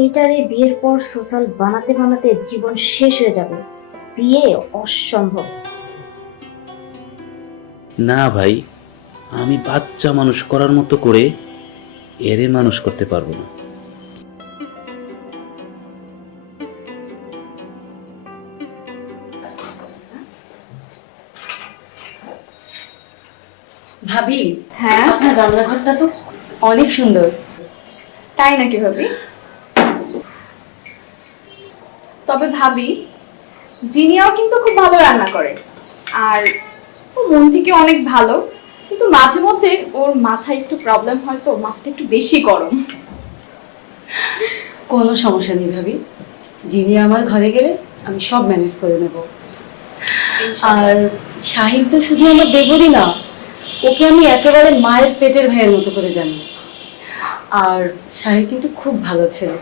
এইটারে বিয়ের পর সোশ্যাল বানাতে বানাতে জীবন শেষ হয়ে যাবে। বিয়ে অসম্ভব। না ভাই, আমি বাচ্চা মানুষ করার মতো করে এরে মানুষ করতে পারবো না। ভাবি, হ্যাঁ, আপনার রান্নাঘরটা তো অনেক সুন্দর। তাই নাকি ভাবি? তবে ভাবি, জিনিয়াও কিন্তু খুব ভালো রান্না করে, আর ও মন থেকে অনেক ভালো, কিন্তু মাঝে মধ্যে ওর মাথায় একটু প্রবলেম হয়, তো মাথাটা একটু বেশি গরম। কোনো সমস্যা নেই ভাবি, যিনি আমার ঘরে গেলে আমি সব ম্যানেজ করে নেব। আর শাহিন তো শুধু আমার দেবরই না, ওকে আমি একেবারে মায়ের পেটের ভাইয়ের মতো করে জানি। আর শাহিন কিন্তু খুব ভালো ছেলে।